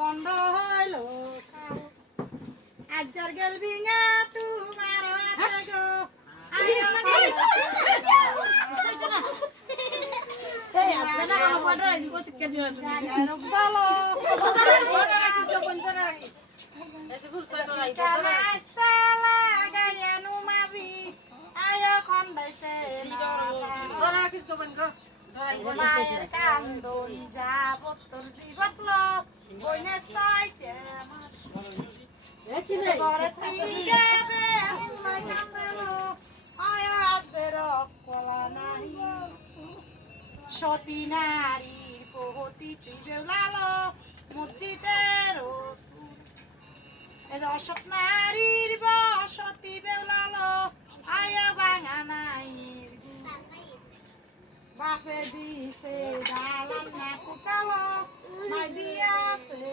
বন্ধ হইল আজর গেল বিঙা তোমার হাতে গো আয়া এই আপনা না বড় রাখি কোসে কে দিলা তুমি জাগানো চলো তো বন্ধ না রাখি এসে ঘুর কত রাই বড় সালা গায়ানু মাবি আয়া খন্দাইতে না তোরা রাখিস তো বন্ধ ধরাই মায়ের কান্দন যাবত তোর জীবতল বইনে সাইতে এ কি রে ঘরে তিগে বে আল্লাহ কান্দেলো আয়া আদের কলা নাই সতী নারীর পহতি বেলালো মসজিদের দর্শক নারীর বসতি বেলালো আয়া ভাঙা নাই বাপে দিছে দালান না কুকালো মাই দিয়াছে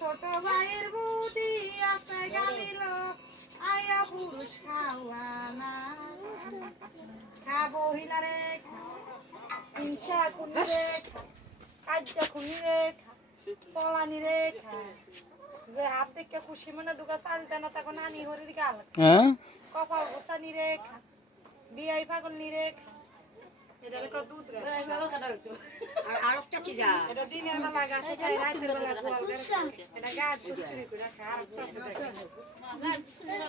ছোট ভাইয়ের বুদ্ধি আছে গালিল আয়া পুরুষ খাওয়া না খাবো হিলারে হিংসা খুনি রে কার্য খুনি রে পলানি রে যে হাত থেকে খুশি মনে দুগা চালতে না তখন আনি হরির গাল কপাল গোসানি রে বিয়াই ফাগুন নি রে এটা তো দুধ রে আর একটা কি যা এটা দিনের বেলা গাছে খাই রাতের বেলা গোয়াল করে এটা গাছ চুরি করে খায় আর